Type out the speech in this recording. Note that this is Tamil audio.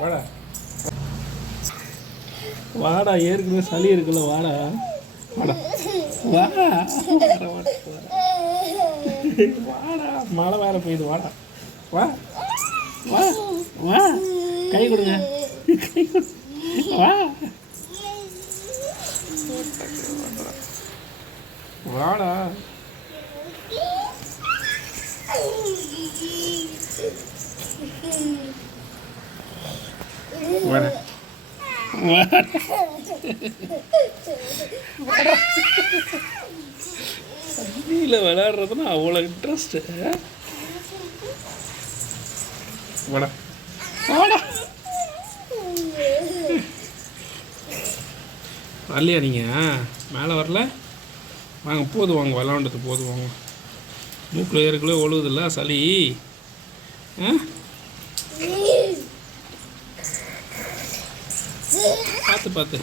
வாடா வாடா, ஏற்கனவே சளி இருக்குல்ல, வாடா வாடா வாடா வாடா, மழை வேற பெய்யுது, வாடா வா வா வா, கை கொடுங்க, கை கொடு, வா வாடா. வாடா தண்ணியில் விளையாடுறதுன்னா அவ்வளோ இன்ட்ரெஸ்ட்டு. வாடா வாடா, வரலையா நீங்கள்? மேலே வரல, வாங்க போதும், வாங்க விளாண்டது போதும், வாங்க. மூக்கில் ஏற்கனவே ஒழுகுதில்ல சளி. பார்த்து பார்த்து